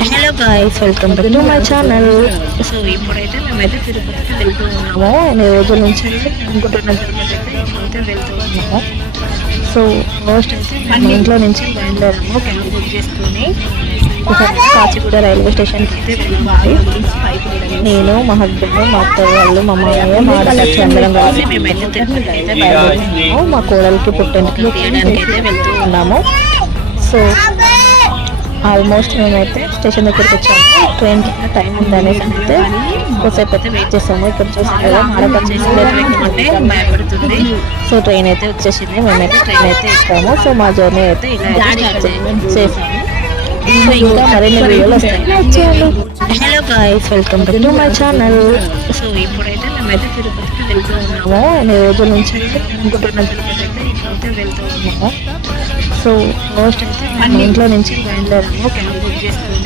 Hello guys, welcome back to my channel. So ఇప్పుడైతే మేమైతే తిరుపతికి వెళ్తూ ఉన్నాము. ఎన్ని రోజుల నుంచి అనుకుంటున్న తిరుపతి అయితే వెళ్తూ ఉన్నాము. సో ఫస్ట్ అయితే మా ఇంట్లో నుంచి బయలుదేరాము క్యాబ్ బుక్ చేసుకుని కాచిగూడ రైల్వే స్టేషన్కి అయితే వెళ్ళాలి. నేను, మా హస్బెండ్, మా అత్త వాళ్ళు, మా మామయ్య, మా ఆడపడుచు అందరం కలిసి మేమైతే తిరుపతికి అయితే బయలుదేరుతున్నాము. మా కోడలికి పుట్టెంటుకలు తీయడానికి అయితే వెళ్తూ ఉన్నాము. సో ఆల్మోస్ట్ మేమైతే స్టేషన్ దగ్గరికి వచ్చాము. ట్రైన్కి టైం ఉంది అనేసి అయితే కొద్దిసేపు అయితే వెయిట్ చేసాము. ఇక్కడ చూసాం కదా ఆడపడుచు అంటే భయపడుతుంది. సో ట్రైన్ అయితే వచ్చేసింది. మేమైతే ట్రైన్ అయితే ఎక్కాము. సో మా జర్నీ అయితే ఇలా చేసాము. ఇంకా మరిన్ని వీడియోలు వస్తాయి. Hello guys, welcome back to my channel. So ఇప్పుడైతే మేమైతే తిరుపతికి వెళ్తూ ఉన్నాము. ఎన్ని రోజుల నుంచి అనుకుంటున్న తిరుపతి అయితే వెళ్తూ ఉన్నాము. సో ఫస్ట్ అయితే మా ఇంట్లో నుంచి బయలుదేరాము క్యాబ్ బుక్ చేసుకుని